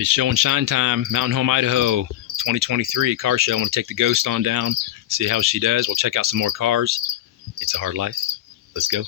It's show and shine time. Mountain Home Idaho 2023 car show. I want to take the Ghost on down, see how she does. We'll check out some more cars. It's a hard life. Let's go.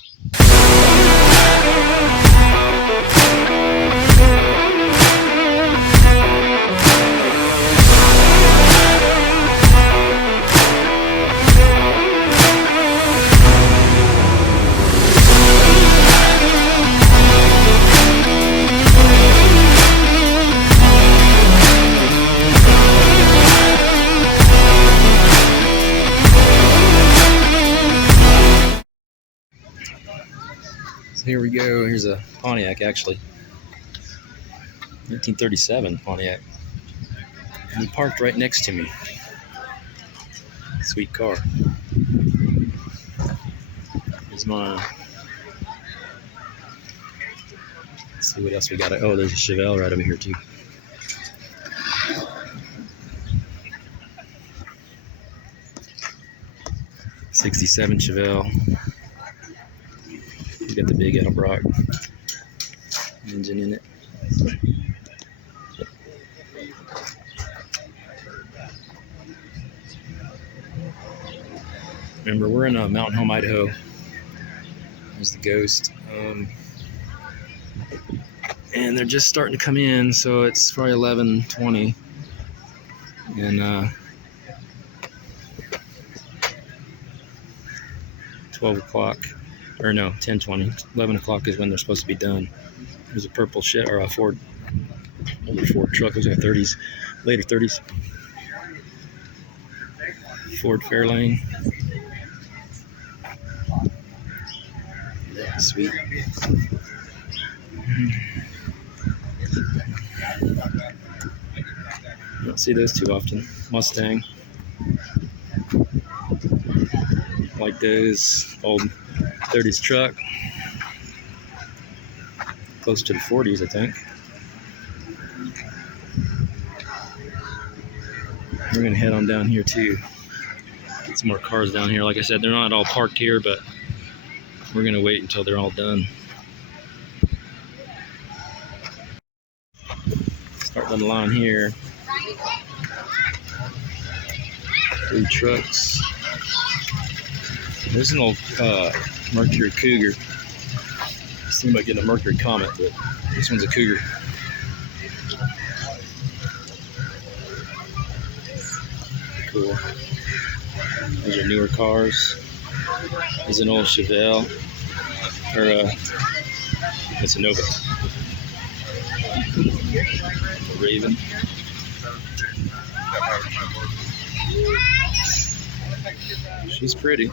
So here we go. Here's a Pontiac, actually. 1937 Pontiac. And he parked right next to me. Sweet car. Here's my... Let's see what else we got. Oh, there's a Chevelle right over here, too. '67 Chevelle. You got the big Edelbrock engine in it. Remember, we're in Mountain Home, Idaho. There's the Ghost. And they're just starting to come in, so it's probably 11:20. And 12 o'clock. Or no, 10:20. 11 o'clock is when they're supposed to be done. There's a purple shit or a Ford, older Ford truck. Those are 30s, later 30s. Ford Fairlane. Yeah, sweet. You don't see those too often. Mustang. Like those old 30s truck. Close to the 40s, I think. We're gonna head on down here too. Get some more cars down here. Like I said, they're not all parked here, but we're gonna wait until they're all done. Starting the line here. 3 trucks. There's an old Mercury Cougar. I was thinking about getting a Mercury Comet, but this one's a Cougar. Cool. Those are newer cars. There's an old Chevelle. Or it's a Nova. Raven. She's pretty.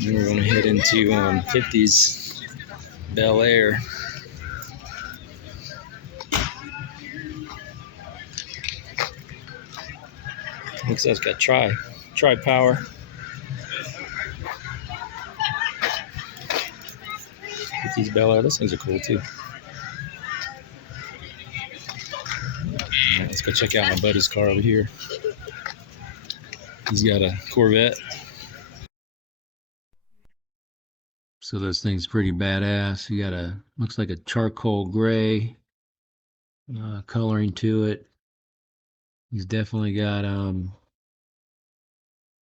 Then we're going to head into 50s Bel Air. Looks like it's got tri-power. 50s Bel Air. Those things are cool too. Right, let's go check out my buddy's car over here. He's got a Corvette. So this thing's pretty badass. You got looks like a charcoal gray coloring to it. He's definitely got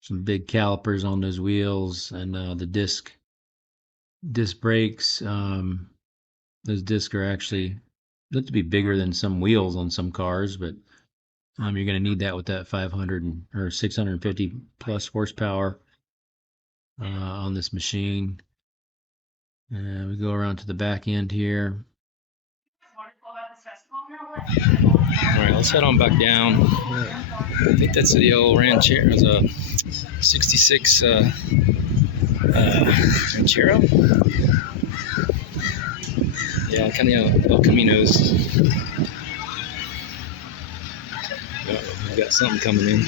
some big calipers on those wheels, and the disc brakes. Those discs are actually look to be bigger than some wheels on some cars, but you're going to need that with that 500 or 650 plus horsepower on this machine. We go around to the back end here. All right, let's head on back down. I think that's the old Ranchero. It was a 66 Ranchero. Yeah, kind of El Caminos. We've got something coming in.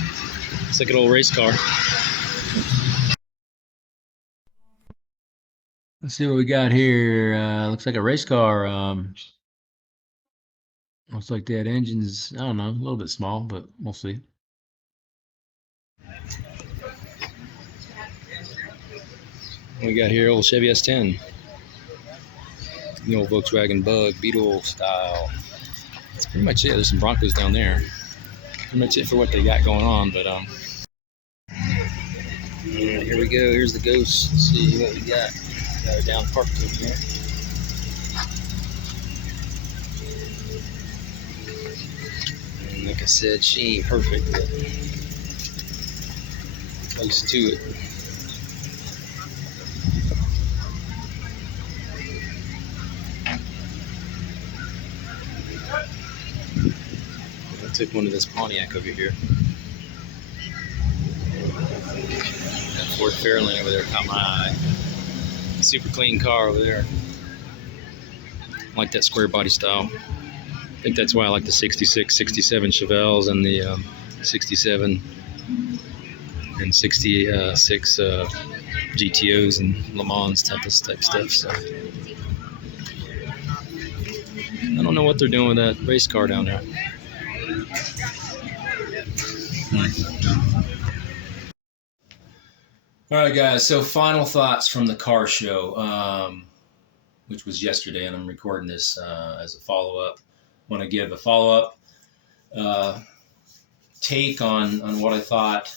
It's like an old race car. Let's see what we got here. Looks like a race car. Looks like that engine's, I don't know, a little bit small, but we'll see. We got here old Chevy S10, the old Volkswagen Bug Beetle style. That's pretty much it. There's some Broncos down there. Pretty much it for what they got going on. But here we go. Here's the Ghost. Let's see what we got. Got it down parked over here. And like I said, she ain't perfect, but close to it. I took one to this Pontiac over here. That Ford Fairlane over there caught my eye. Super clean car over there. I like that square body style. I think that's why I like the 66, 67 Chevelles and the 67 and 66 GTOs and Le Mans Tempest type stuff. So I don't know what they're doing with that race car down there. All right, guys. So final thoughts from the car show, which was yesterday, and I'm recording this as a follow-up. Want to give a follow-up take on what I thought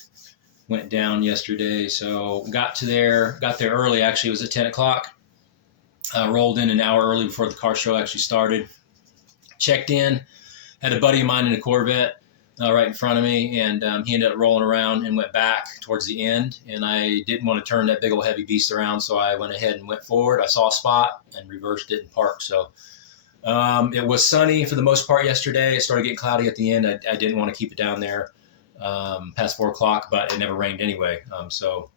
went down yesterday. So got there early. Actually, it was at 10 o'clock. Rolled in an hour early before the car show actually started. Checked in. Had a buddy of mine in a Corvette right in front of me, and he ended up rolling around and went back towards the end. And I didn't want to turn that big old heavy beast around, so I went ahead and went forward. I saw a spot and reversed it and parked. So it was sunny for the most part yesterday. It started getting cloudy at the end. I didn't want to keep it down there past 4 o'clock, but it never rained anyway. So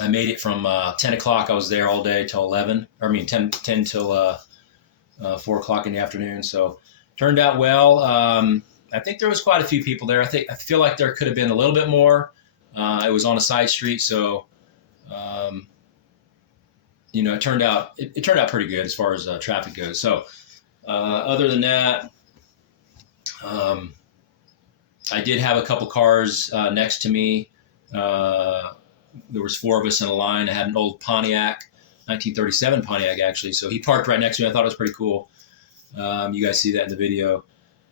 I made it from 10 o'clock. I was there all day till 10 till 4 o'clock in the afternoon. So turned out well. I think there was quite a few people there. I feel like there could have been a little bit more. It was on a side street, so it turned out pretty good as far as traffic goes. So other than that, I did have a couple cars next to me. There was 4 of us in a line. I had an old Pontiac, 1937 Pontiac actually. So he parked right next to me. I thought it was pretty cool. You guys see that in the video.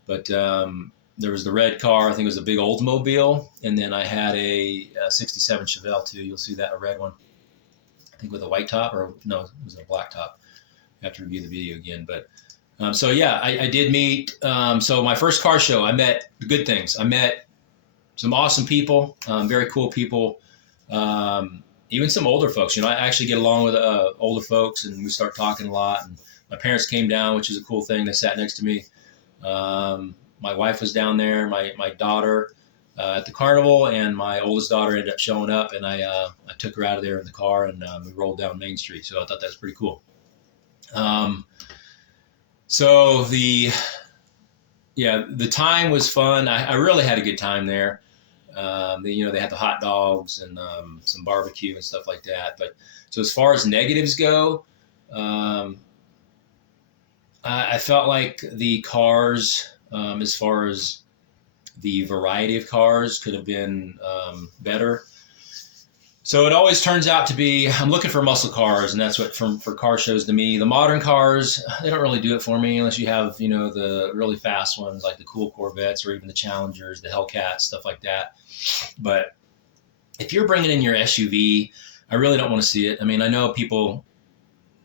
But there was the red car. I think it was a big Oldsmobile. And then I had a 67 Chevelle too. You'll see that, a red one. I think with a white top, or no, it was a black top. I have to review the video again. But so yeah, I did meet. So my first car show, I met good things. I met some awesome people, very cool people. Even some older folks. I actually get along with older folks, and we start talking a lot. And my parents came down, which is a cool thing. They sat next to me. My wife was down there, my daughter at the carnival, and my oldest daughter ended up showing up, and I took her out of there in the car, and we rolled down Main Street. So I thought that was pretty cool. So the time was fun. I really had a good time there. They had the hot dogs and some barbecue and stuff like that. But so as far as negatives go, I felt like the cars, as far as the variety of cars, could have been better. So it always turns out to be, I'm looking for muscle cars, and that's what for car shows to me. The modern cars, they don't really do it for me unless you have, the really fast ones like the cool Corvettes or even the Challengers, the Hellcats, stuff like that. But if you're bringing in your SUV, I really don't want to see it. I mean, I know people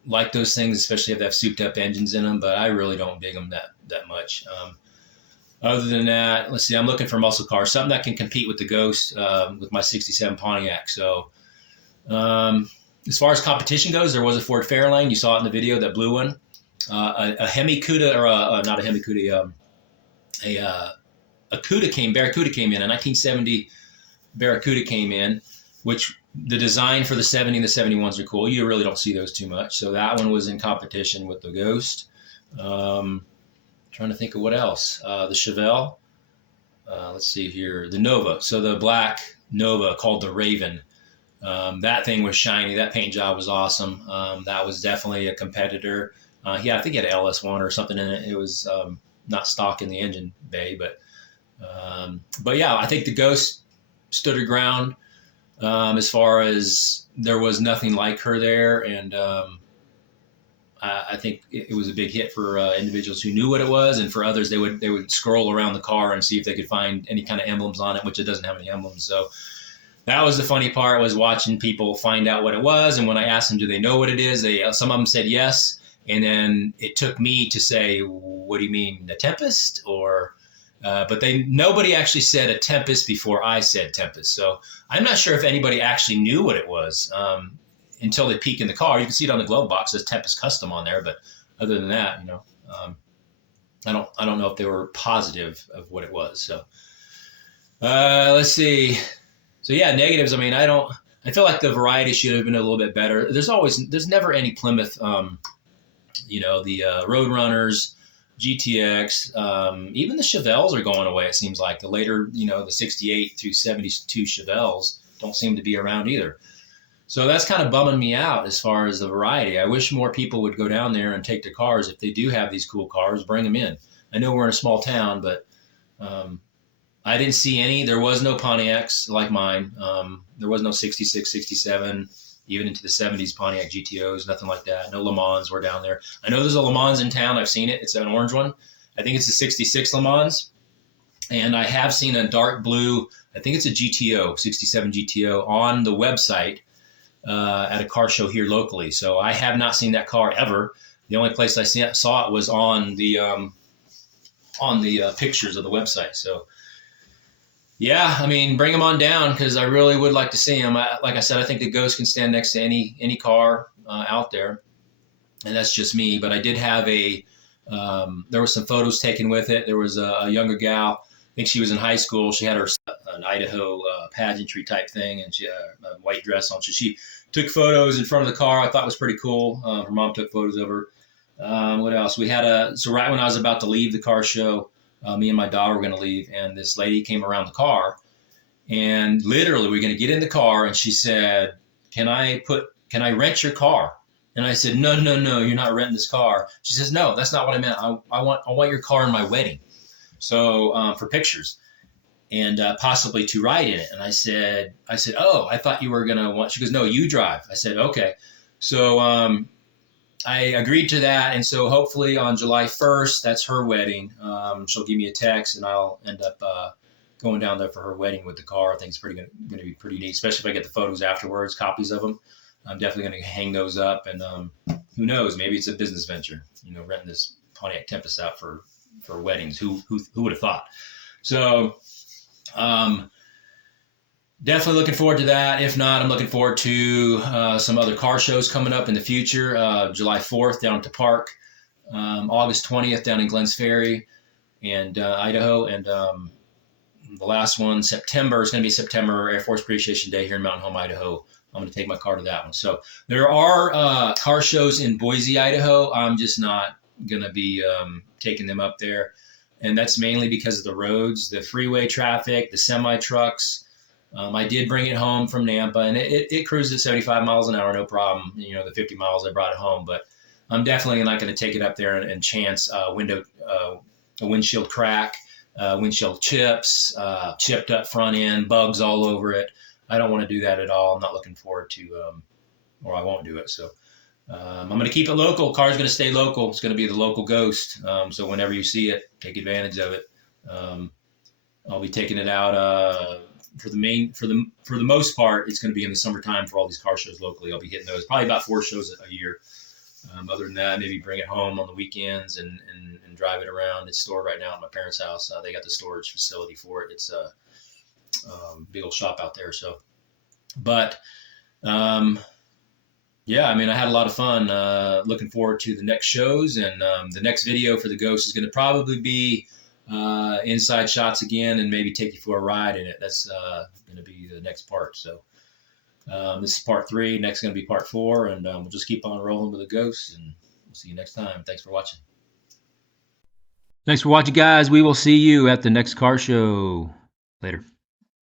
like those things, especially if they have souped up engines in them, but I really don't dig them that much. Other than that, let's see, I'm looking for muscle cars, something that can compete with the Ghost, with my 67 Pontiac. So as far as competition goes, there was a Ford Fairlane. You saw it in the video, that blue one. A Hemi Cuda, or not a Hemi Cuda, a Barracuda came in. A 1970 Barracuda came in, which the design for the 70 and the 71s are cool. You really don't see those too much. So that one was in competition with the Ghost. Trying to think of what else. The Chevelle. Let's see here. The Nova. So the black Nova called the Raven. That thing was shiny. That paint job was awesome. That was definitely a competitor. I think it had LS1 or something in it. It was not stock in the engine bay, but yeah, I think the Ghost stood her ground. As far as there was nothing like her there, and I think it was a big hit for individuals who knew what it was, and for others, they would scroll around the car and see if they could find any kind of emblems on it, which it doesn't have any emblems. So that was the funny part, was watching people find out what it was. And when I asked them, do they know what it is? Some of them said yes, and then it took me to say, what do you mean, a Tempest? Or but nobody actually said a Tempest before I said Tempest. So I'm not sure if anybody actually knew what it was. Until they peek in the car. You can see it on the glove box. It says Tempest Custom on there, but other than that, I don't know if they were positive of what it was. So let's see. So yeah, negatives. I mean, I feel like the variety should have been a little bit better. There's never any Plymouth. The Road Runners, GTX, even the Chevelles are going away. It seems like the later, the 68 through 72 Chevelles don't seem to be around either. So that's kind of bumming me out as far as the variety. I wish more people would go down there and take their cars. If they do have these cool cars, bring them in. I know we're in a small town, but I didn't see any. There was no Pontiacs like mine. There was no 66, 67, even into the 70s Pontiac GTOs, nothing like that. No Le Mans were down there. I know there's a Le Mans in town. I've seen it. It's an orange one. I think it's a 66 Le Mans. And I have seen a dark blue, I think it's a GTO, 67 GTO on the website. At a car show here locally. So I have not seen that car ever. The only place I saw it was on the pictures of the website. So yeah, I mean, bring them on down, because I really would like to see them. Like I said, I think the Ghost can stand next to any car out there, and that's just me. But I did have there were some photos taken with it. There was a younger gal. I think she was in high school. She had an Idaho pageantry type thing, and she had a white dress on. So she took photos in front of the car. I thought it was pretty cool. Her mom took photos of her. What else? We had so right when I was about to leave the car show, me and my daughter were going to leave, and this lady came around the car, and literally we're going to get in the car, and she said, can I rent your car? And I said, no, you're not renting this car. She says, no, that's not what I meant. I want your car in my wedding. So for pictures, and possibly to ride in it. And I said, oh, I thought you were going to want, she goes, no, you drive. I said, okay. So I agreed to that. And so hopefully on July 1st, that's her wedding. She'll give me a text, and I'll end up going down there for her wedding with the car. I think it's going to be pretty neat, especially if I get the photos afterwards, copies of them. I'm definitely going to hang those up. And who knows, maybe it's a business venture, renting this Pontiac Tempest out for weddings. Who would have thought? So definitely looking forward to that. If not, I'm looking forward to some other car shows coming up in the future. July 4th down at the park, August 20th down in Glens Ferry and Idaho, and the last one, September, is going to be September Air Force Appreciation Day here in Mountain Home, Idaho. I'm going to take my car to that one. So there are car shows in Boise, Idaho. I'm just not going to be taking them up there. And that's mainly because of the roads, the freeway traffic, the semi trucks. I did bring it home from Nampa, and it cruised at 75 miles an hour, no problem. The 50 miles I brought it home, but I'm definitely not going to take it up there and chance a windshield crack, windshield chips, chipped up front end, bugs all over it. I don't want to do that at all. I'm not looking forward to, or I won't do it. So I'm going to keep it local. Car's going to stay local. It's going to be the local Ghost. So whenever you see it, take advantage of it. I'll be taking it out for the most part. It's going to be in the summertime for all these car shows locally. I'll be hitting those probably about 4 shows a year. Other than that, maybe bring it home on the weekends and drive it around. It's stored right now at my parents' house. They got the storage facility for it. It's a big old shop out there. So, but yeah, I mean, I had a lot of fun. Looking forward to the next shows, and the next video for the Ghost is going to probably be inside shots again, and maybe take you for a ride in it. That's going to be the next part. So this is part 3. Next is going to be part 4, and we'll just keep on rolling with the Ghost, and we'll see you next time. Thanks for watching. Thanks for watching, guys. We will see you at the next car show. Later.